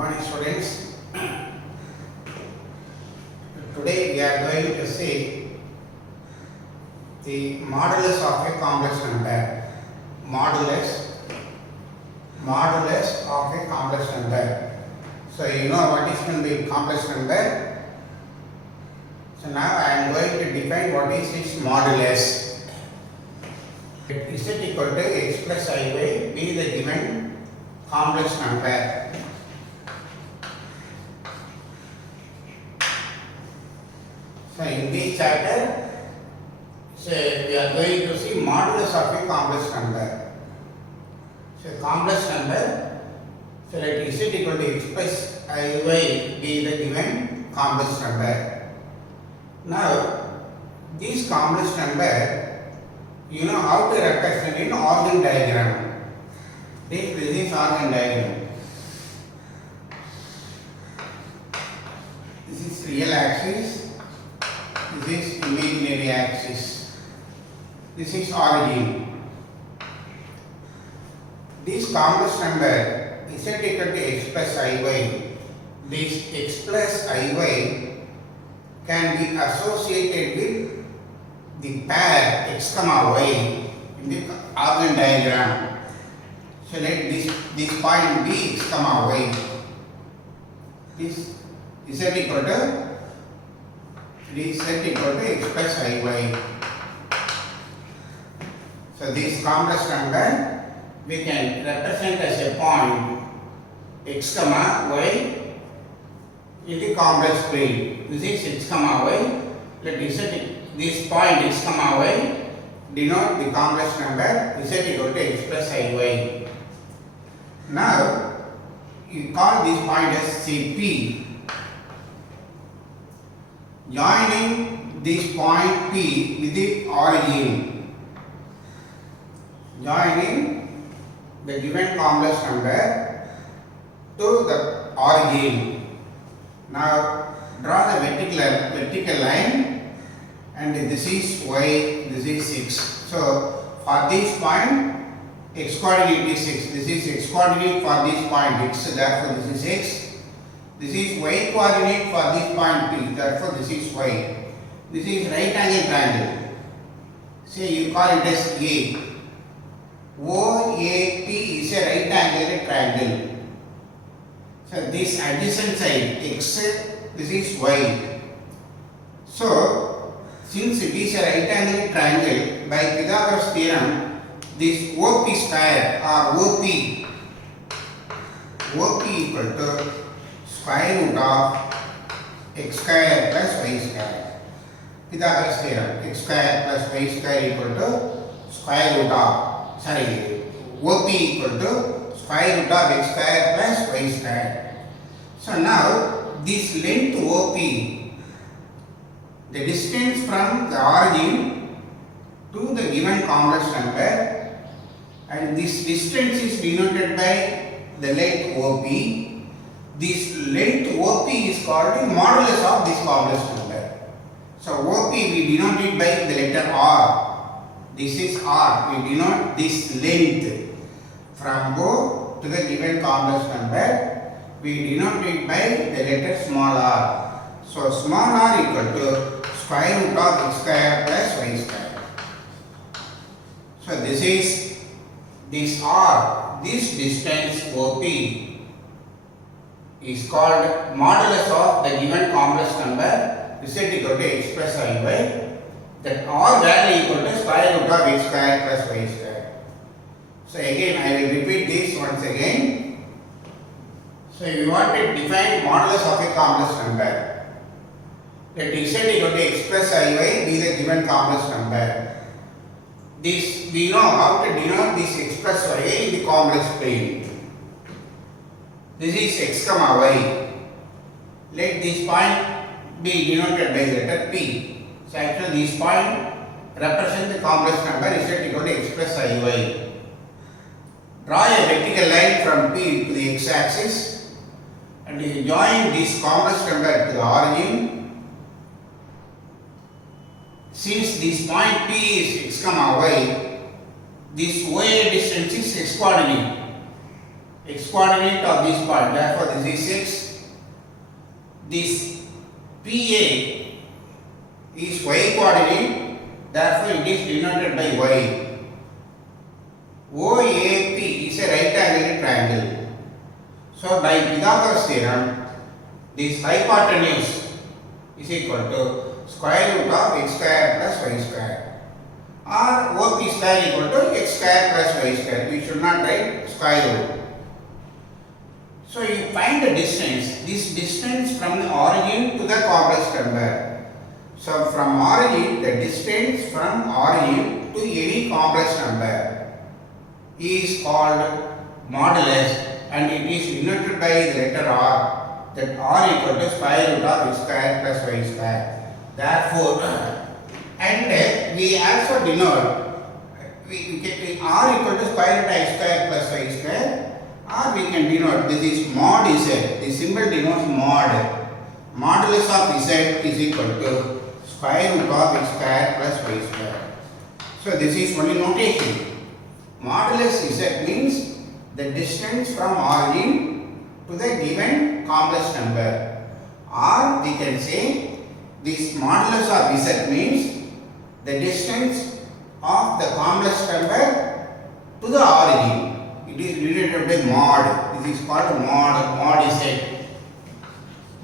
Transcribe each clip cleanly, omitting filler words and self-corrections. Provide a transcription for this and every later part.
morning, students. Today we are going to see the modulus of a complex number. Modulus of a complex number. So you know what is going to be complex number. So now I am going to define what is its modulus. Is it equal to x plus I by be the given complex number. So in this chapter, we are going to see modulus of a complex number. So complex number, so let z equal to x plus I by be the given complex number. Now, this complex number, you know how to represent in organ diagram. This is organ diagram. This is real axis. This is imaginary axis. This is origin. This complex number is equal to x plus I y. This x plus I y can be associated with the pair x comma y in the organ diagram. So let this point be x comma y. This is equal to x plus I y. So this complex number we can represent as a point x comma y in the complex plane. This is x comma y. Let this point x comma y denote the complex number z equal to x plus I y. Now you call this point as CP. Joining this point P with the origin, joining the given complex number to the origin. Now draw the vertical line, and this is y, this is 6. So for this point x coordinate is 6. This is x coordinate for this point x, therefore this is x. This is y coordinate for this point P, therefore this is y. This is right angle triangle. Say you call it as A. OAP is a right angle triangle. So this adjacent side x, this is y. So since it is a right angle triangle, by Pythagoras theorem, this OP square or OP equal to square root of x square plus y square. Pythagoras theorem, x square plus y square equal to square root of, OP equal to square root of x square plus y square. So now this length OP, the distance from the origin to the given complex number, and this distance is denoted by the length OP. This length OP is called the modulus of this complex number. So OP we denote it by the letter R. This is R. We denote this length from O to the given complex number. We denote it by the letter small r. So small r equal to square root of x square plus y square. So this is this R. This distance OP is called modulus of the given complex number z equal to x plus I y. That R value equal to square root of x square plus y square. So again I will repeat this once again. So you want to define modulus of a complex number. Let z equal to x plus I y be the given complex number. This we know how to denote this x plus y in the complex plane. This is x comma y. Let this point be denoted by the letter P. So actually this point represents the complex number z equal to x plus I y. Draw a vertical line from P to the x axis and you join this complex number to the origin. Since this point P is x comma y, this y distance is x coordinate. x coordinate of this point, therefore this is 6. This PA is y coordinate, therefore it is denoted by y. OAP is a right angle triangle. So by Pythagoras theorem, this hypotenuse is equal to square root of x square plus y square, or OP square equal to x square plus y square. We should not write square root. So you find the distance, this distance from the origin to the complex number. So from origin, the distance from origin to any complex number is called modulus, and it is denoted by the letter R, that R equal to square root of x square plus y square. Therefore, and we also denote, we get R equal to square root of x square plus y square, or we can denote this is mod z. The symbol denotes mod. Modulus of z is equal to square root of x square plus y square. So this is only notation. Modulus z means the distance from origin to the given complex number, or we can say this modulus of z means the distance of the complex number to the origin. It is related by mod. This is called mod z.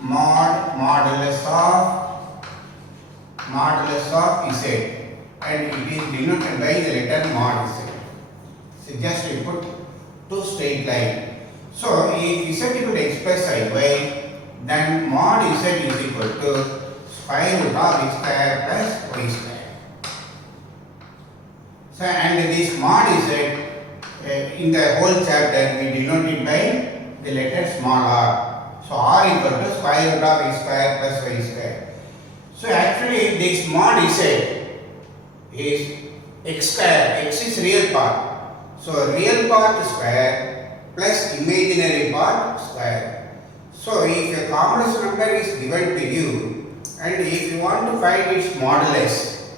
Modulus of z, and it is denoted by the letter mod z. So just we put two straight line. So if z equal to x plus iy, then mod z is equal to square root of x square plus y square. So and this mod z in the whole chapter we denote it by the letter small r. So r equal to square root of x square plus y square. So actually this mod z is x square. X is real part. So real part square plus imaginary part square. So if a complex number is given to you, and if you want to find its modulus,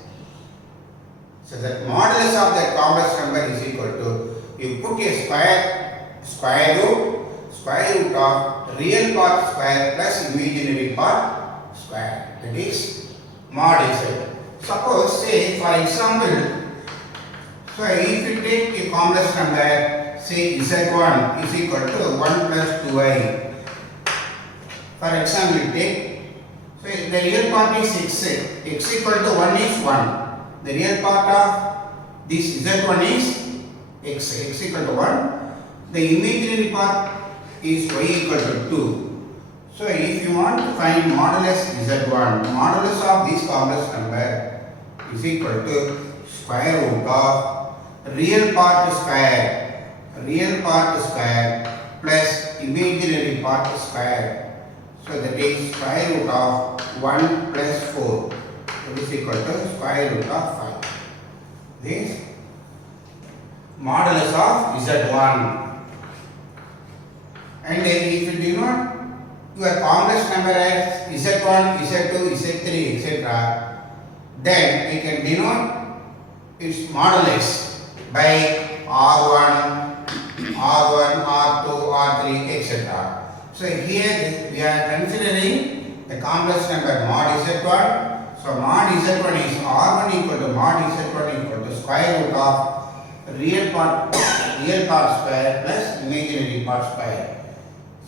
so that modulus of that complex number is equal to, you put a square root of real part square plus imaginary part square. That is mod z. Suppose say for example, so if you take a complex number, say z1 is equal to 1 plus 2i. For example, you take, so the real part is x equal to 1 is 1. The real part of this z1 is x equal to 1. The imaginary part is y equal to 2. So if you want to find modulus z1, modulus of this complex number is equal to square root of real part square plus imaginary part square. So that is square root of 1 plus 4. That is equal to square root of 5. This modulus of z1. And if you denote your complex number as z1, z2, z3, etc., then we can denote its modulus by R1, R2, R3, etc. So here we are considering the complex number mod z1. So mod z1 is R1 equal to mod z1 equal to square root of real part square plus imaginary part square.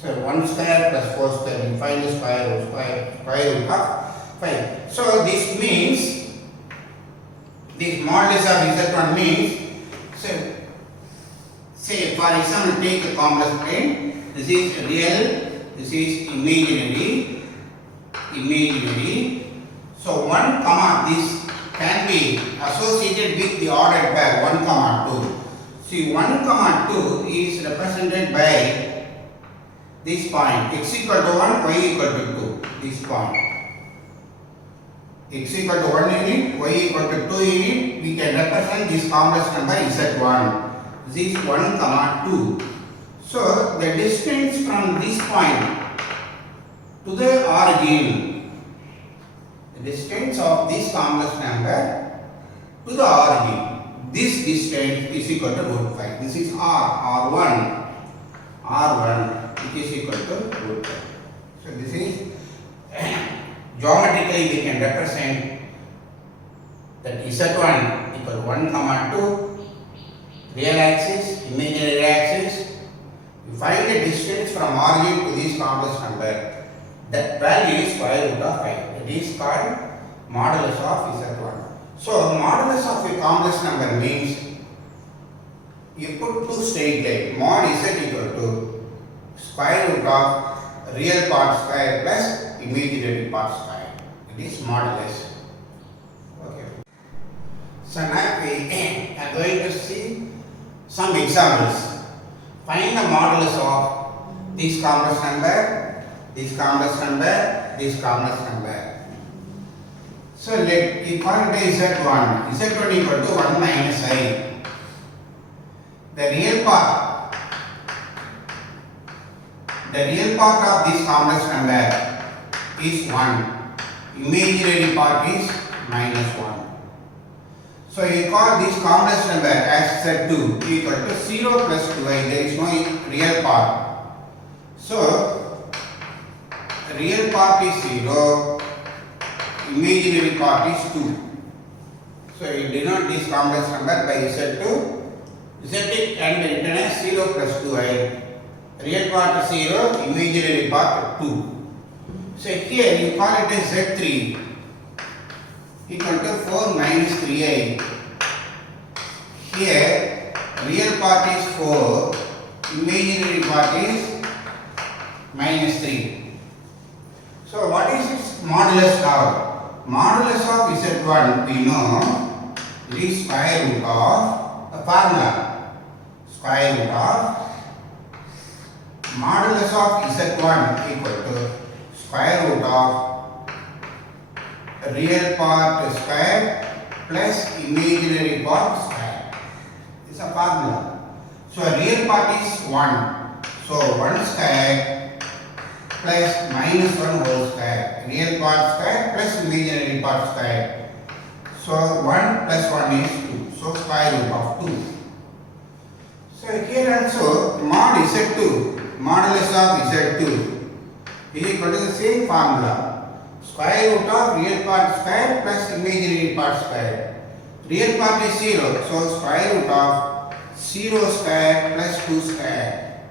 So 1 square plus 4 square, we find the square root of 5. So this means, this modulus of z1 means, so say for example take a complex plane, this is real, this is imaginary. So 1 comma this can be associated with the ordered pair 1 comma 2. See 1 comma 2 is represented by this point x equal to 1, y equal to 2, this point. X equal to 1 unit, y equal to 2 unit, we can represent this complex number z1. This is 1 comma 2. So the distance from this point to the origin, the distance of this complex number to the origin, this distance is equal to root 5. This is R1. R1 which is equal to root 10. So this is geometrically we can represent that Z1 equal 1 comma 2 real axis, imaginary axis. You find the distance from origin to this complex number. That value is square root of 5. It is called modulus of Z1. So modulus of a complex number means you put two straight line mod Z equal to square root of real part square plus imaginary part square. It is modulus. Okay. So now we are going to see some examples. Find the modulus of this complex number, this complex number, this complex number. So let you call it Z1. Z1 equal to 1 minus I. The real part of this complex number is 1. Imaginary part is minus 1. So you call this complex number as Z2 equal to 0 plus 2i. There is no real part. So real part is 0. Imaginary part is 2. So you denote this complex number by Z2. Z can be written as 0 plus 2i. Real part is 0, imaginary part 2. So here you call it as Z3 equal to 4 minus 3i. Here real part is 4, imaginary part is minus 3. So what is its modulus now? Modulus of Z1 we know it is square root of the formula. Square root of modulus of Z1 equal to square root of real part square plus imaginary part square. This is a formula. So real part is 1. So 1 square plus minus 1 whole square. Real part square plus imaginary part square. So 1 plus 1 is 2. So square root of 2. So here also mod Z2, modulus of Z2 is equal to the same formula. Square root of real part square plus imaginary part square. Real part is 0. So square root of 0 square plus 2 square.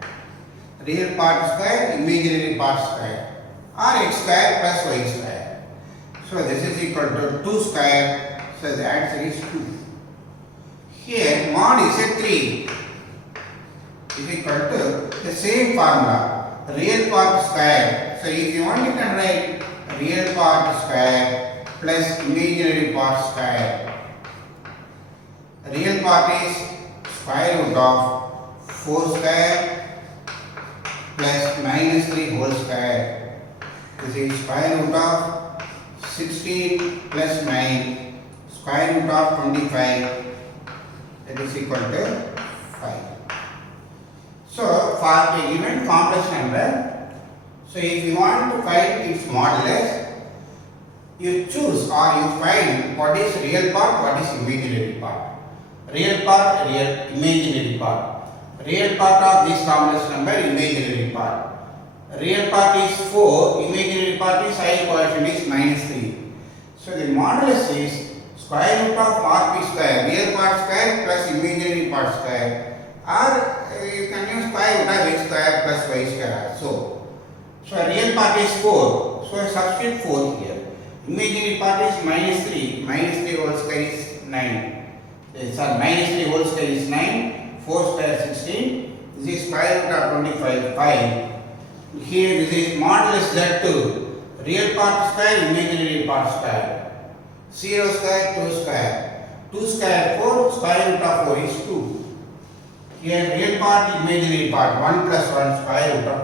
Real part square, imaginary part square, or x square plus y square. So this is equal to 2 square. So the answer is 2. Here mod Z3 is equal to the same formula, real part square. So if you want, you can write real part square plus imaginary part square. Real part is square root of 4 square plus minus 3 whole square. This is square root of 16 plus 9, square root of 25. That is equal to 5. So for a given complex number, so if you want to find its modulus, you choose or you find what is real part, what is imaginary part. Real part, real, imaginary part. Real part of this complex number, imaginary part. Real part is 4, imaginary part is I coefficient is minus 3. So the modulus is square root of RP square, real part square plus imaginary part square. Or you can use square root of x square plus y square also. So real part is 4. So substitute 4 here. Imaginary part is minus 3. Minus 3 whole square is 9. Sorry, minus 3 whole square is 9. 4 square 16. This is square root of 25. 5. Here this is modulus Z2. Real part square, imaginary part square. 0 square, 2 square. 2 square 4, square root of 4 is 2. Here real part, imaginary part, 1 plus 1 square root of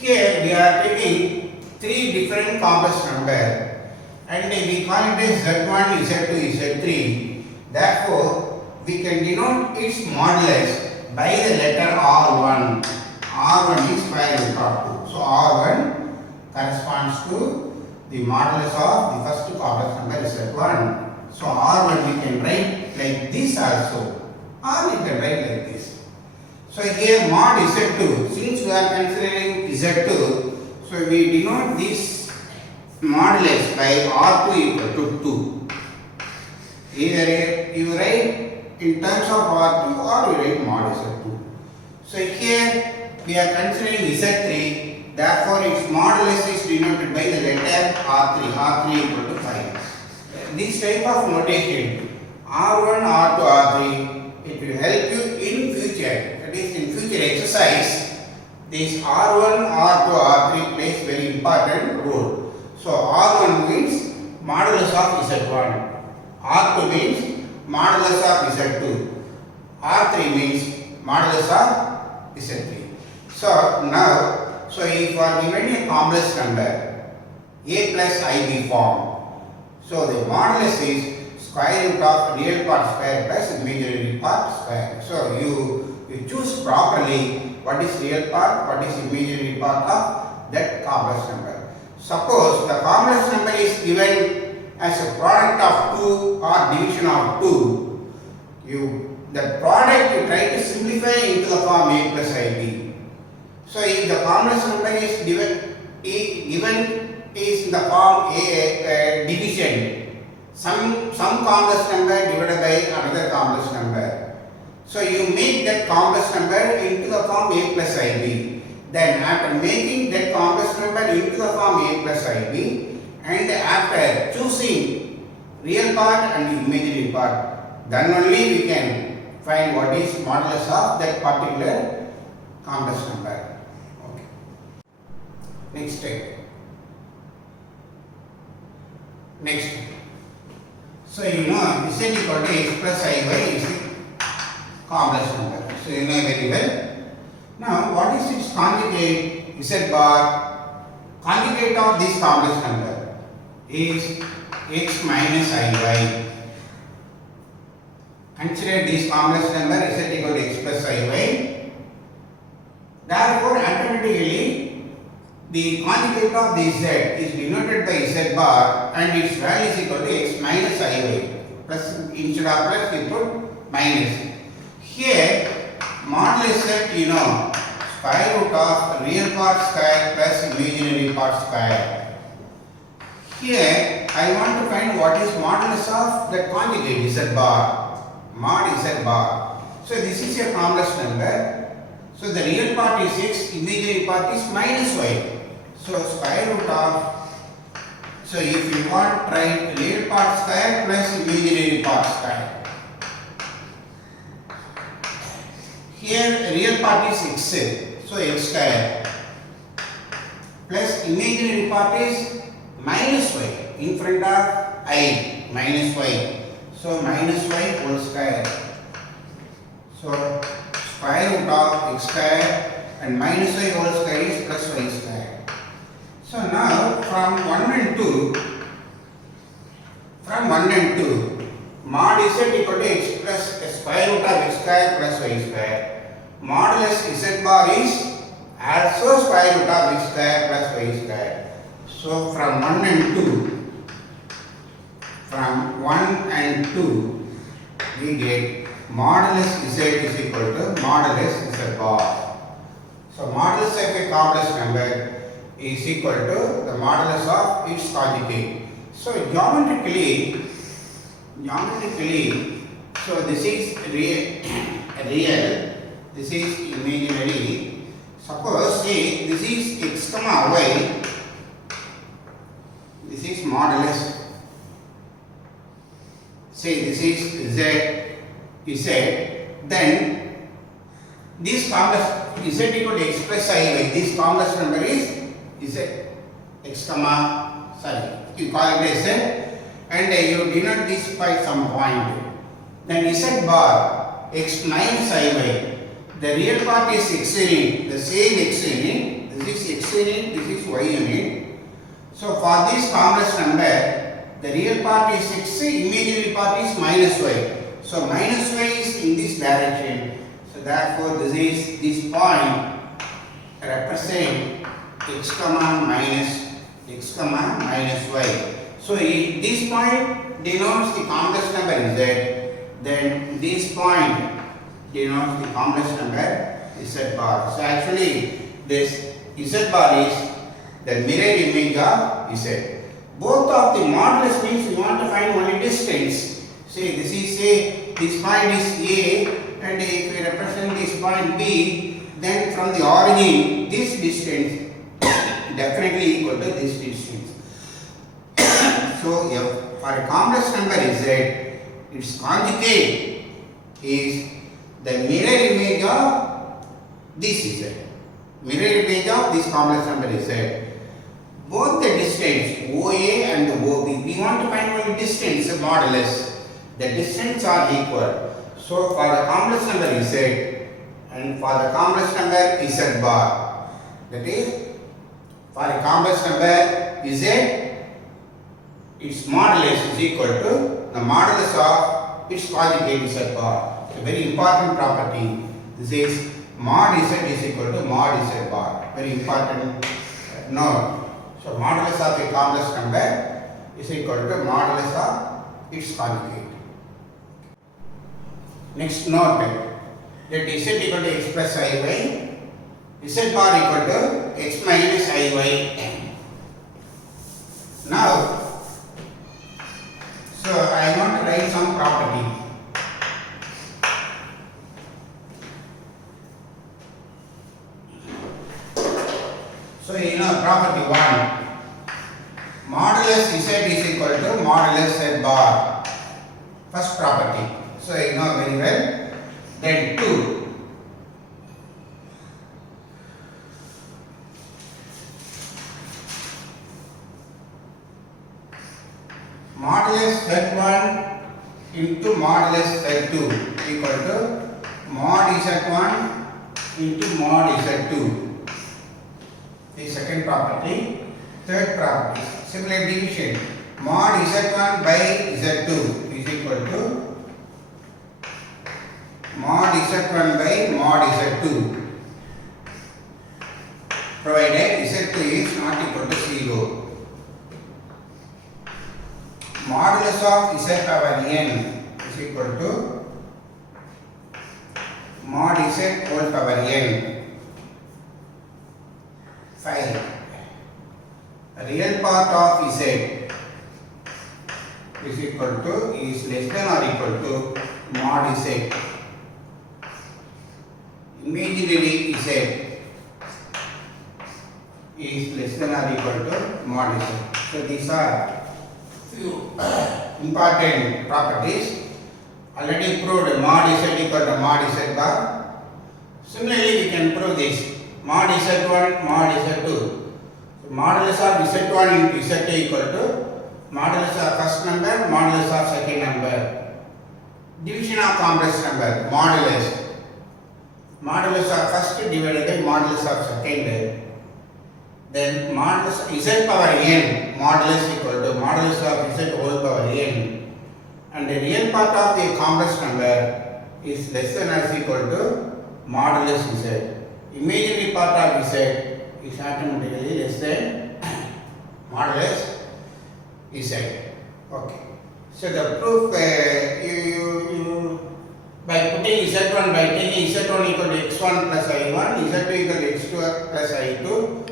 2. Here we are taking 3 different complex numbers and we call it as Z1, Z2, Z3. Therefore, we can denote its modulus by the letter R1. R1 is square root of 2. So R1 corresponds to the modulus of the first complex number Z1. So R1 we can write like this also, or we can write like this. So here mod Z2, since we are considering Z2, so we denote this modulus by R2 equal to 2. Either you write in terms of R2 or you write mod Z2. So here we are considering Z3, therefore its modulus is denoted by the letter R3, R3 equal to 5. This type of notation, R1, R2, R3, it will help you in future. That is, in future exercise, this R1, R2, R3 plays very important role. So R1 means modulus of Z1, R2 means modulus of Z2, R3 means modulus of Z3. So now, so if you are given a complex number, A plus IB form, so the modulus is square root of real part square plus imaginary part square. So you choose properly what is real part, what is imaginary part of that complex number. Suppose the complex number is given as a product of 2 or division of 2, the product you try to simplify into the form A plus IB. So if the complex number is given is in the form A division, some complex number divided by another complex number. So you make that complex number into the form A plus IB. Then after making that complex number into the form A plus IB, and after choosing real part and imaginary part, then only we can find what is modulus of that particular complex number. Okay. Next step. Next. So you know Z equal to X plus Iy is a complex number. So you know very well. Now what is its conjugate? Z bar. Conjugate of this complex number is X minus Iy. Consider this complex number Z equal to X plus Iy. Therefore automatically the conjugate of this Z is denoted by Z bar and its value is equal to X minus Iy. Plus, instead of plus we put minus. Here modulus Z, you know, square root of real part square plus imaginary part square. Here I want to find what is modulus of the conjugate Z bar. Mod Z bar. So this is a complex number. So the real part is X, imaginary part is minus Y. So square root of, so if you want, try real part square plus imaginary part square. Here real part is X, so X square plus imaginary part is minus Y in front of I, minus Y. So minus Y whole square. So square root of X square and minus Y whole square is plus Y square. So now from 1 and 2, mod Z equal to X plus square root of X square plus Y square. Modulus Z bar is also square root of X square plus Y square. So from 1 and 2, we get modulus Z is equal to modulus Z bar. So modulus of a complex number is equal to the modulus of its conjugate. So geometrically, so this is real, this is imaginary. Suppose say this is X comma Y, this is modulus. Say this is Z, then this complex Z equal to X plus Iy, this complex number is Z, X comma, you call it as Z, and you denote this by some point. Then Z bar, X minus Iy, the real part is X unit, the same X unit, this is X unit, this is Y unit. So for this complex number, the real part is X, imaginary part is minus Y. So minus Y is in this direction. So therefore this point represent X comma minus Y. So if this point denotes the complex number Z, then this point denotes the complex number Z bar. So actually this Z bar is the mirror image of Z. Both of the modulus means we want to find only distance. Say this is A, this point is A, and if we represent this point B, then from the origin this distance definitely equal to this distance. So for a complex number Z, its conjugate is the mirror image of this Z. Mirror image of this complex number is Z. Both the distance OA and OB, we want to find only distance modulus. The distance are equal. So for the complex number Z and for the complex number Z bar, that is for a complex number Z, its modulus is equal to the modulus of its conjugate Z bar. A very important property. This is mod Z is equal to mod Z bar. Very important note. So modulus of a complex number is equal to modulus of its conjugate. Next note that Z equal to x plus iy, Z bar equal to x minus iy. Now, so I want to write some property. So you know property 1, modulus Z is equal to modulus Z bar, first property. So you know very well. Then 2, modulus Z1 into modulus Z2 equal to mod Z1 into mod Z2. The second property. Third property, similar division, mod Z1 by Z2 is equal to mod Z1 by mod Z2, provided Z2 is not equal to 0. Modulus of Z power n is equal to mod Z whole power n. 5. Real part of Z is equal to is less than or equal to mod Z. Imaginary Z is less than or equal to mod Z. So these are few important properties. Already proved mod Z equal to mod Z bar. Similarly, we can prove this mod Z1 mod Z2. So modulus of Z1 into Z2 equal to modulus of first number modulus of second number. Division of complex number modulus. Modulus of first divided by modulus of second. Then modulus Z power n modulus equal to modulus of Z whole power n. And the real part of the complex number is less than or is equal to modulus Z. Imaginary part of Z is automatically less than modulus Z. Okay. So the proof you by putting Z1 by taking Z1 equal to x1 plus i1, Z2 equal to x2 plus i2,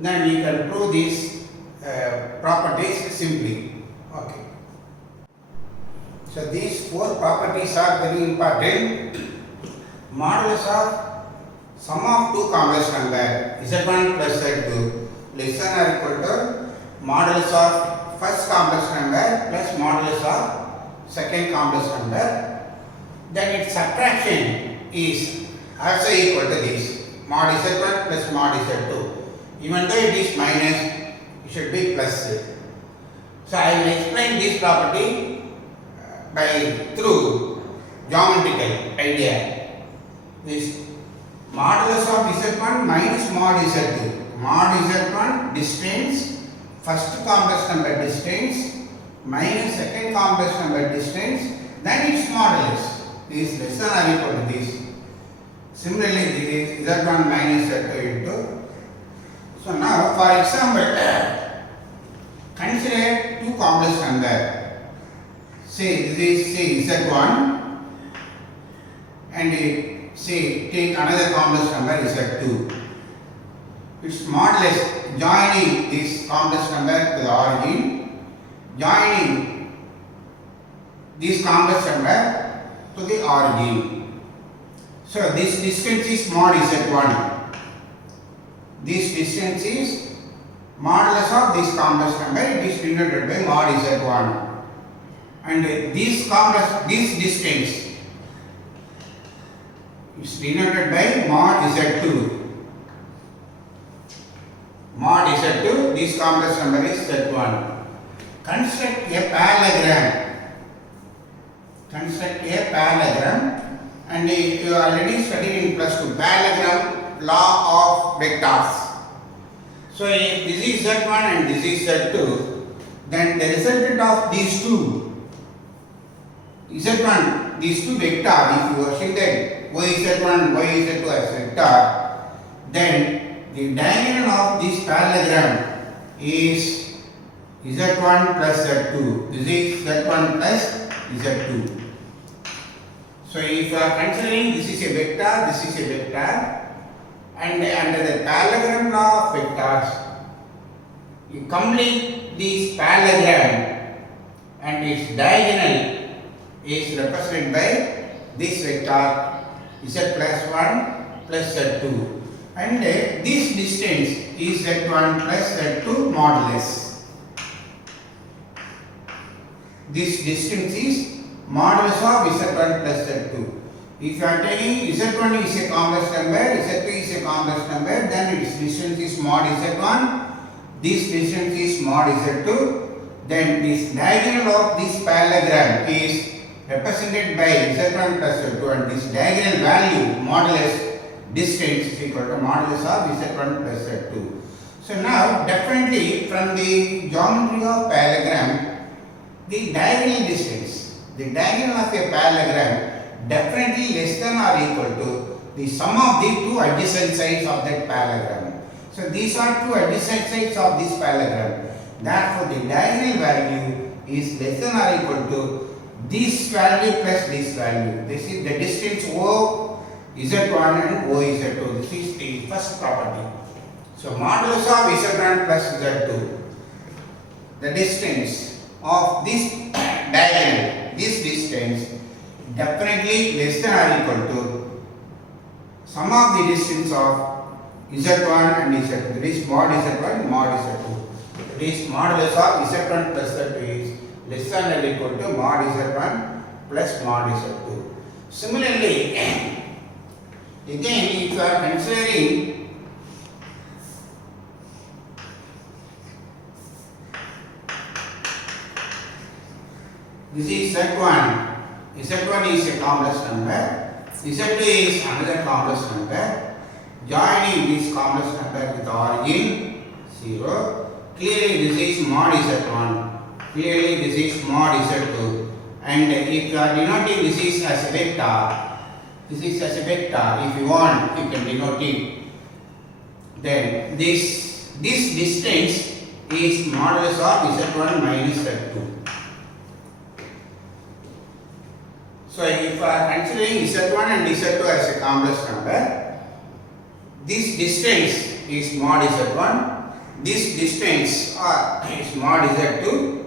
then we can prove these properties simply. Okay. So these 4 properties are very important. Modulus of sum of two complex number Z1 plus Z2 less than or equal to modulus of first complex number plus modulus of second complex number. Then its subtraction is also equal to this mod Z1 plus mod Z2. Even though it is minus, it should be plus. So I will explain this property through geometrical idea. This modulus of Z1 minus mod Z2. Mod Z1 distance, first complex number distance minus second complex number distance, then its modulus is less than or equal to this. Similarly, this is Z1 minus Z2 into. So now, for example, consider two complex number. Say this is Z1 and say take another complex number Z2. Its modulus joining this complex number to the origin, joining this complex number to the origin. So this distance is mod Z1. This distance is modulus of this complex number. It is denoted by mod Z1. And this distance is denoted by mod Z2. Mod Z2, this complex number is Z1. Construct a parallelogram. Construct a parallelogram, and you already studied in plus 2 parallelogram law of vectors. So if this is Z1 and this is Z2, then the resultant of these two Z1, these two vectors, if you assume that y is Z1 and y is Z2 as vector, then the diagonal of this parallelogram is Z1 plus Z2. This is Z1 plus Z2. So if you are considering this is a vector, this is a vector, and under the parallelogram law of vectors, you complete this parallelogram and its diagonal is represented by this vector Z plus 1 plus Z2, and this distance is Z1 plus Z2 modulus. This distance is modulus of Z1 plus Z2. If you are taking Z1 is a complex number, Z2 is a complex number, then its distance is mod Z1, this distance is mod Z2, then this diagonal of this parallelogram is represented by Z1 plus Z2, and this diagonal value modulus distance is equal to modulus of Z1 plus Z2. So now definitely from the geometry of parallelogram, the diagonal distance, the diagonal of a parallelogram definitely less than or equal to the sum of the two adjacent sides of that parallelogram. So these are two adjacent sides of this parallelogram. Therefore the diagonal value is less than or equal to this value plus this value. This is the distance O Z1 and O Z2. This is the first property. So modulus of Z1 plus Z2, the distance of this diagonal, this distance definitely less than or equal to sum of the distance of Z1 and Z2. That is mod Z1 mod Z2. That is modulus of Z1 plus Z2 is less than or equal to mod Z1 plus mod Z2. Similarly, again if you are considering this is Z1. Z1 is a complex number, Z2 is another complex number. Joining this complex number with origin 0, clearly this is mod Z1, clearly this is mod Z2, and if you are denoting this is as a vector, this is as a vector, if you want you can denote it, then this distance is modulus of Z1 minus Z2. So if you are considering Z1 and Z2 as a complex number, this distance is mod Z1, this distance is mod Z2,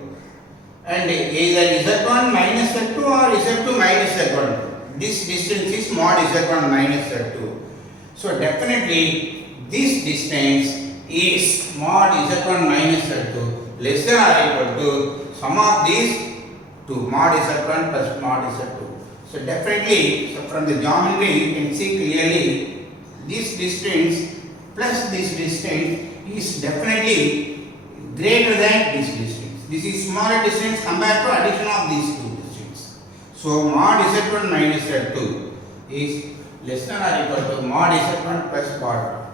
and either Z1 minus Z2 or Z2 minus Z1. This distance is mod Z1 minus Z2. So definitely this distance is mod Z1 minus Z2 less than or equal to sum of these to mod Z1 plus mod Z2. So definitely, so from the geometry you can see clearly this distance plus this distance is definitely greater than this distance. This is smaller distance compared to addition of these two distances. So mod Z1 minus Z2 is less than or equal to mod Z1 plus mod.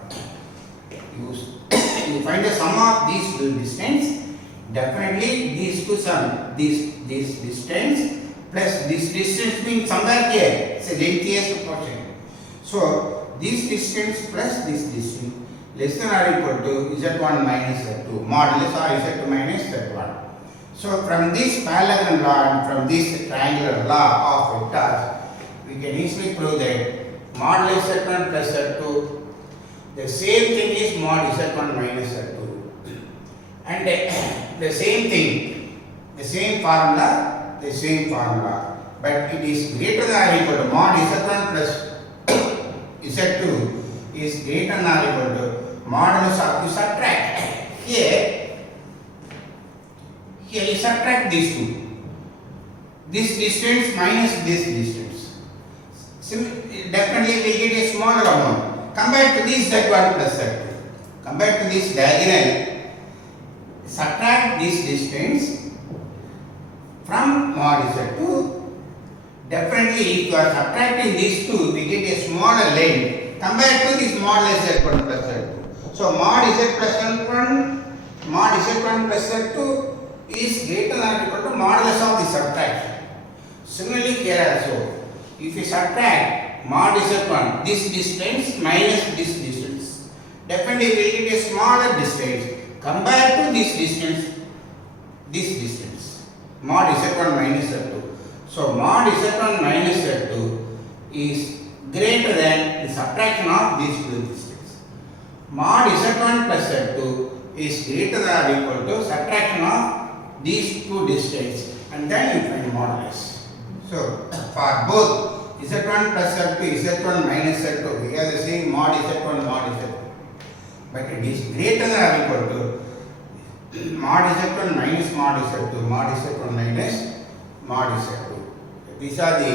You find the sum of these two distance, definitely these two sum, this distance plus this distance means somewhere here, it's a lengthiest portion. So this distance plus this distance less than or equal to Z1 minus Z2, modulus or Z2 minus Z1. So from this parallelogram law and from this triangular law of vectors, we can easily prove that modulus Z1 plus Z2. The same thing is mod Z1 minus Z2. And the same thing, the same formula, but it is greater than or equal to mod Z1 plus Z2 is greater than or equal to modulus of you subtract. Here you subtract these two. This distance minus this distance. Definitely we get a smaller amount. Compared to this Z1 plus Z2. Compared to this diagonal, subtract this distance from mod Z2. Definitely if you are subtracting these two, we get a smaller length compared to this modulus Z1 plus Z2. So mod Z plus Z1, mod Z1 plus Z2 is greater than or equal to modulus of the subtraction. Similarly here also, if you subtract mod Z1, this distance minus this distance, definitely we will get a smaller distance compared to this distance, mod Z1 minus Z2. So mod Z1 minus Z2 is greater than the subtraction of these two distances. Mod Z1 plus Z2 is greater than or equal to subtraction of these two distances, and then you find modulus. So for both Z1 plus Z2, Z1 minus Z2, we have the same mod Z1, mod Z2. But it is greater than or equal to mod Z1 minus mod Z2, mod Z1 minus mod Z2. These are the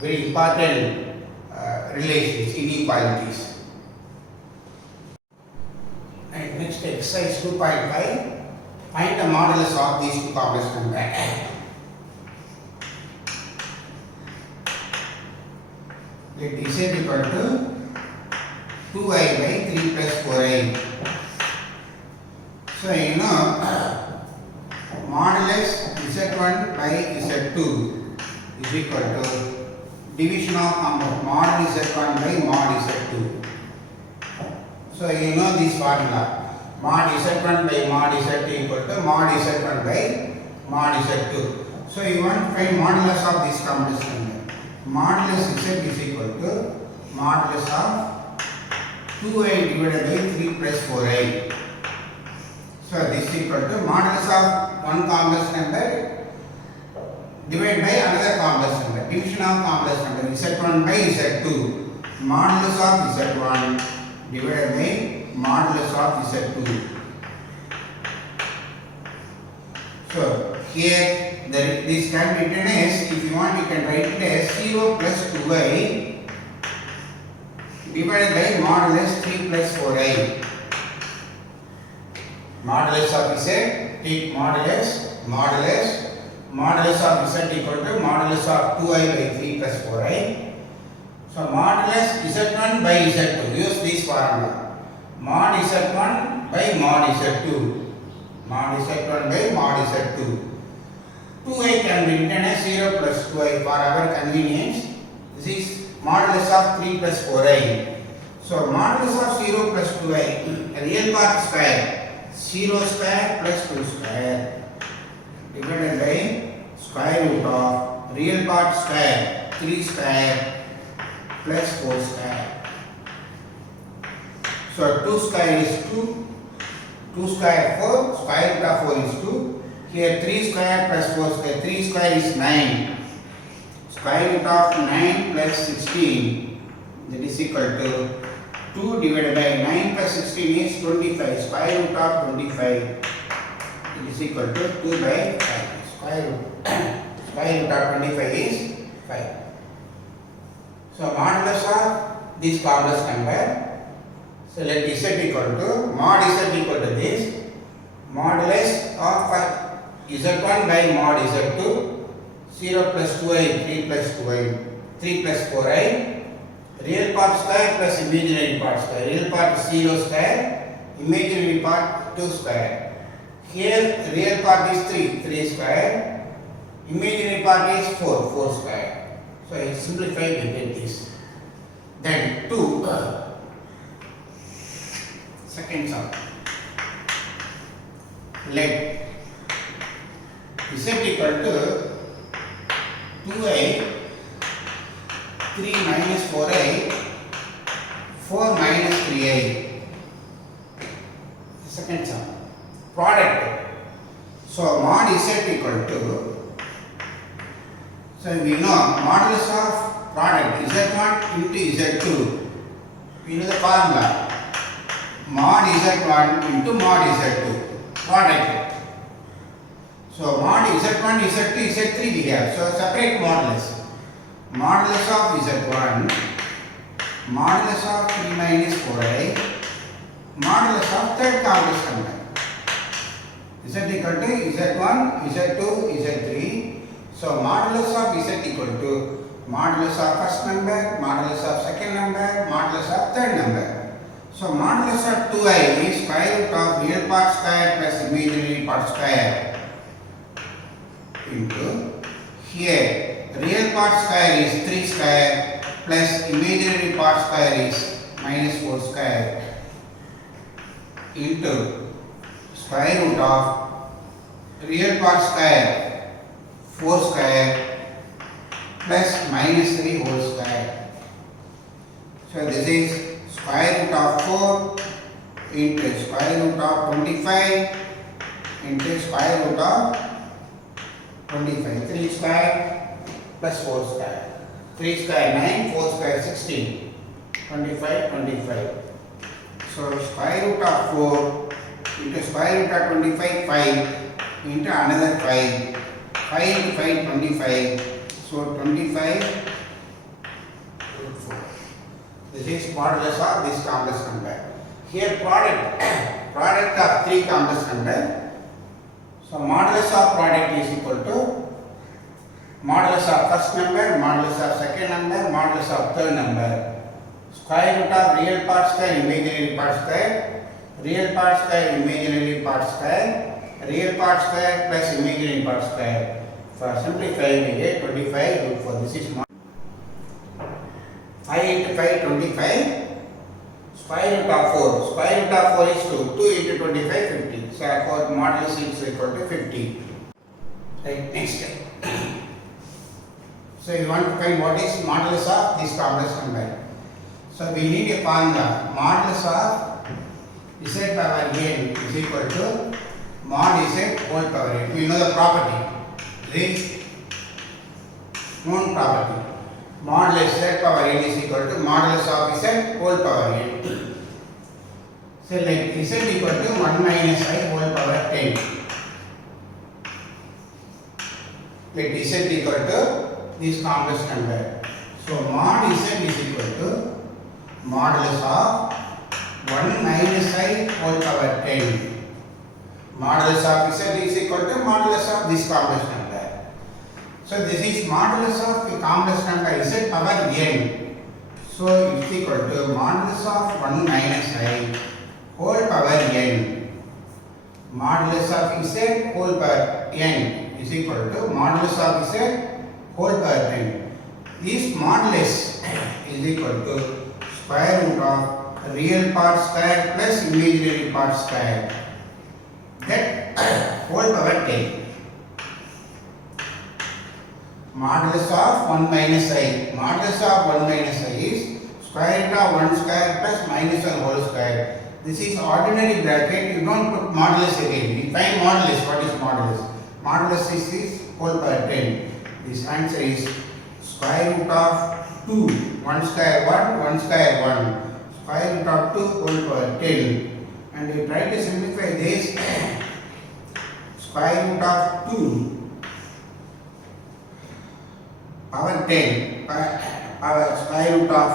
very important relations, inequalities. And next exercise 2.5. Find the modulus of these two complex numbers. Let Z equal to 2i by 3 plus 4i. So you know modulus Z1 by Z2 is equal to division of mod Z1 by mod Z2. So you know this formula. Mod Z1 by mod Z2 equal to mod Z1 by mod Z2. So you want to find modulus of this complex number. Modulus Z is equal to modulus of 2i divided by 3 plus 4i. So this is equal to modulus of one complex number divided by another complex number. Division of complex number Z1 by Z2. Modulus of Z1 divided by modulus of Z2. So here this can be written as, if you want you can write it as 0 plus 2i divided by modulus 3 plus 4i. Modulus of Z, take modulus of Z equal to modulus of 2i by 3 plus 4i. So modulus Z1 by Z2, use this formula. Mod Z1 by mod Z2. Mod Z1 by mod Z2. 2i can be written as 0 plus 2i for our convenience. This is modulus of 3 plus 4i. So modulus of 0 plus 2i, real part square, 0 square plus 2 square divided by square root of real part square, 3 square plus 4 square. So 2 square is 2, 2 square 4, square root of 4 is 2. Here 3 square plus 4 square, 3 square is 9. Square root of 9 plus 16, that is equal to 2 divided by 9 plus 16 is 25. Square root of 25, it is equal to 2 by 5. Square root of 25 is 5. So modulus of this complex number. So let Z equal to mod Z equal to this modulus of Z1 by mod Z2, 0 plus 2i, 3 plus 2i, 3 plus 4i, real part square plus imaginary part square. Real part 0 square, imaginary part 2 square. Here real part is 3 square, imaginary part is 4 square. So I simplify, we get this. Then 2 second sum. Let Z equal to 2i 3 minus 4i, 4 minus 3i. Second sum. Product. So mod z equal to, so we know modulus of product z1 into z2. We know the formula. Mod z1 into mod z2. Product. So mod z1, z2, z3 we have. So separate modulus. Modulus of z1, modulus of 3 minus 4i, modulus of third complex number. Z equal to z1, z2, z3. So modulus of z equal to modulus of first number, modulus of second number, modulus of third number. So modulus of 2i is square root of real part square plus imaginary part square into here real part square is 3 square plus imaginary part square is minus 4 square into square root of real part square 4 square plus minus 3 whole square. So this is square root of 4 into square root of 25 into square root of 25. 3 square plus 4 square. 3 square 9, 4 square 16. 25, 25. So square root of 4 into square root of 25, 5 into another 5. 5 into 5, 25. So 25 root 4. This is modulus of this complex number. Here product of 3 complex number. So modulus of product is equal to modulus of first number, modulus of second number, modulus of third number. Square root of real part square, imaginary part square, real part square, imaginary part square, real part square plus imaginary part square. For simplifying we get 25 root 4. This is 5 into 5, 25. Square root of 4. Square root of 4 is 2. 2 into 25, 50. So therefore modulus is equal to 50. Right, next step. So you want to find what is modulus of this complex number. So we need a formula. Modulus of z power n is equal to mod z whole power n. We know the property. This known property. Modulus z power n is equal to modulus of z whole power n. So like z equal to 1 minus I whole power 10. Let z equal to this complex number. So mod z is equal to modulus of 1 minus I whole power 10. Modulus of z is equal to modulus of this complex number. So this is modulus of the complex number z power n. So it's equal to modulus of 1 minus I whole power n. Modulus of z whole power n is equal to modulus of z whole power n. This modulus is equal to square root of real part square plus imaginary part square. That whole power 10. Modulus of 1 minus I. Modulus of 1 minus I is square root of 1 square plus minus 1 whole square. This is ordinary bracket. You don't put modulus again. We find modulus. What is modulus? Modulus is whole power 10. This answer is square root of 2. 1 square 1, 1 square 1. Square root of 2 whole power 10. And we try to simplify this. Square root of 2 power 10 power square root of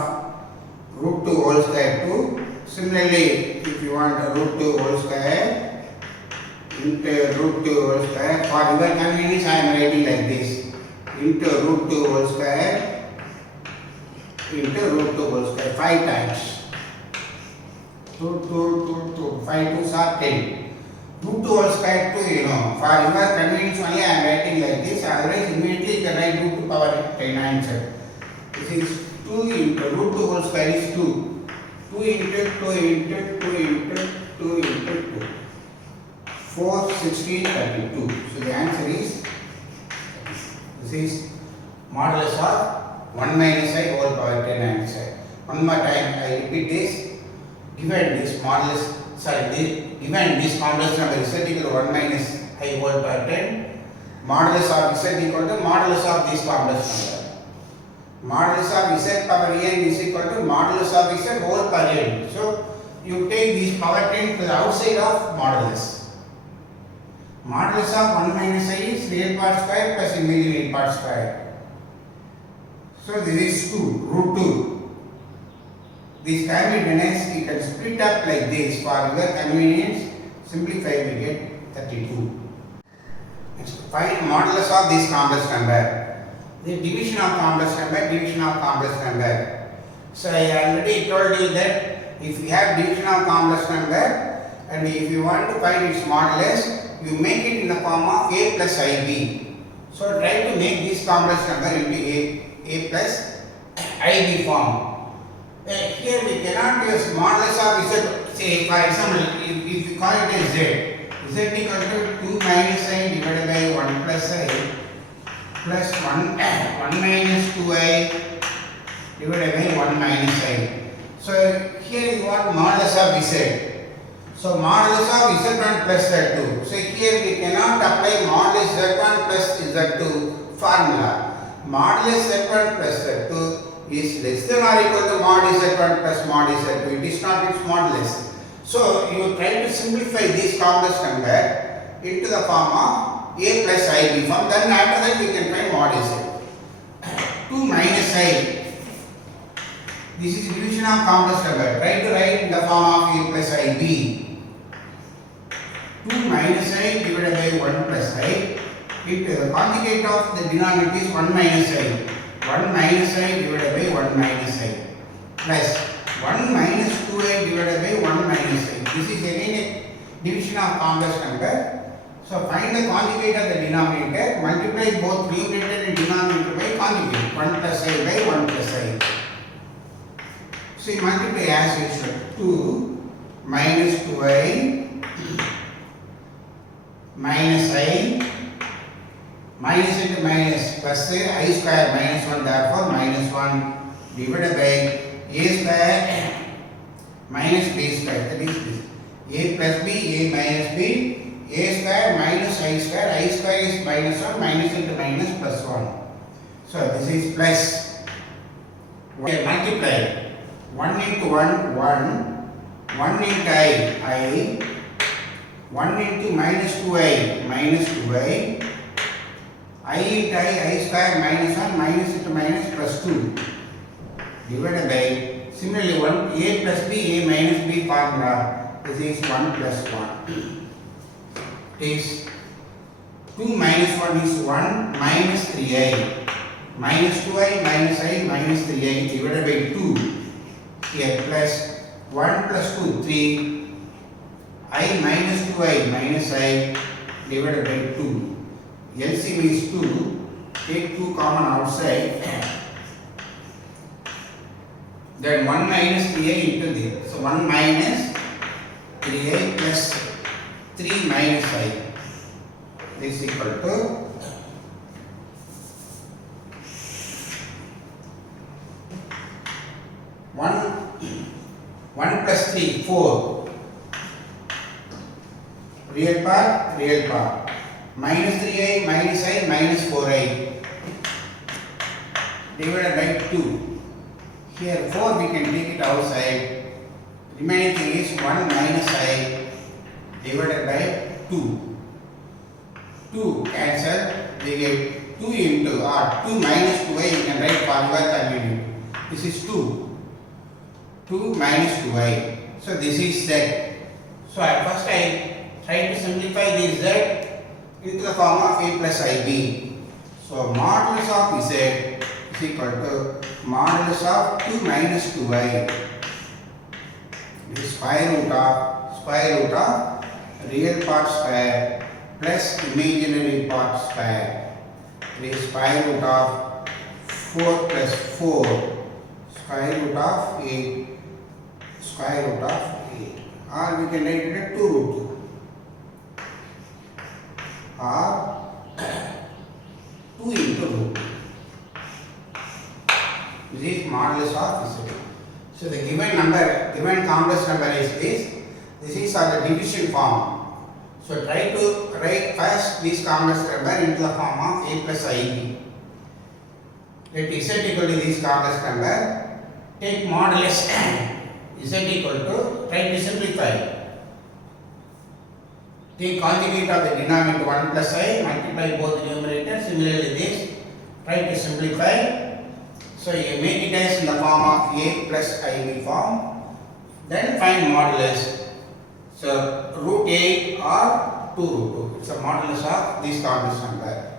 root 2 whole square 2. Similarly, if you want root 2 whole square into root 2 whole square, for your convenience I am writing like this, into root 2 whole square into root 2 whole square 5 times. 2, 5 2s are 10. Root 2 whole square 2, you know, for your convenience only I am writing like this, otherwise immediately you can write root 2 power 10 answer. This is 2 into root 2 whole square is 2. 2 into 2 into 2 into 2 into 2. 4, 16, 32. So the answer is, this is modulus of 1 minus I whole power 10 answer. One more time I repeat this. Given this modulus, given this complex number z equal to 1 minus I whole power 10, modulus of z equal to modulus of this complex number. Modulus of z power n is equal to modulus of z whole power n. So you take this power 10 to the outside of modulus. Modulus of 1 minus I is real part square plus imaginary part square. So this is 2, root 2. This can be done as you can split up like this for your convenience. Simplify, we get 32. Next, find modulus of this complex number. The division of complex number. So I already told you that if you have division of complex number and if you want to find its modulus, you make it in the form of a plus ib. So try to make this complex number into a plus ib form. Here we cannot use modulus of z. Say for example, if we call it as z equal to 2 minus I divided by 1 plus I plus 1 minus 2I divided by 1 minus I. So here you want modulus of z. So modulus of z1 plus z2. So here we cannot apply modulus z1 plus z2 formula. Modulus z1 plus z2 is less than or equal to mod z1 plus mod z2. It is not its modulus. So you try to simplify this complex number into the form of a plus ib form. Then after that we can find mod z. 2 minus I. This is division of complex number. Try to write in the form of a plus ib. 2 minus I divided by 1 plus I into the conjugate of the denominator is 1 minus I. 1 minus I divided by 1 minus I plus 1 minus 2I divided by 1 minus I. This is again a division of complex number. So find the conjugate of the denominator, multiply both numerator and denominator by conjugate. 1 plus I by 1 plus I. So you multiply as usual. 2 minus 2I minus I minus into minus plus I square minus 1, therefore minus 1 divided by a square minus b square, that is this. A plus b, a minus b, a square minus I square is minus 1, minus into minus plus 1. So this is plus. We multiply 1 into 1, 1 into I, 1 into minus 2I, minus 2I, I into I square minus 1 minus into minus plus 2 divided by similarly 1 a plus b, a minus b formula. This is 1 plus 1. It is 2 minus 1 is 1 minus 3I minus 2I minus I minus 3I divided by 2 here plus 1 plus 2 3 I minus 2I minus I divided by 2. LCM is 2, take 2 common outside, then 1 minus 3I into this. So 1 minus 3I plus 3 minus I. This is equal to 1 plus 3, 4. Real part. Minus 3I minus I minus 4I divided by 2. Here 4 we can take it outside. Remaining thing is 1 minus I divided by 2. 2 cancel. We get 2 into or 2 minus 2I. You can write formula convenient. This is 2. 2 minus 2I. So this is Z. So at first I try to simplify this Z into the form of a plus ib. So modulus of z is equal to modulus of 2 minus 2I. This is square root of real part square plus imaginary part square. This is square root of 4 plus 4 square root of 8 square root of 8, or we can write it as 2 root 2. Or 2 into root. This is modulus of Z. So the given number, given complex number is this. This is on the division form. So try to write first this complex number into the form of a plus ib. Let z equal to this complex number. Take modulus z equal to, try to simplify. Take conjugate of the denominator 1 plus I, multiply both numerators. Similarly this, try to simplify. So you make it as in the form of a plus ib form. Then find modulus. So root 8 or 2 root 2. It's a modulus of this complex number.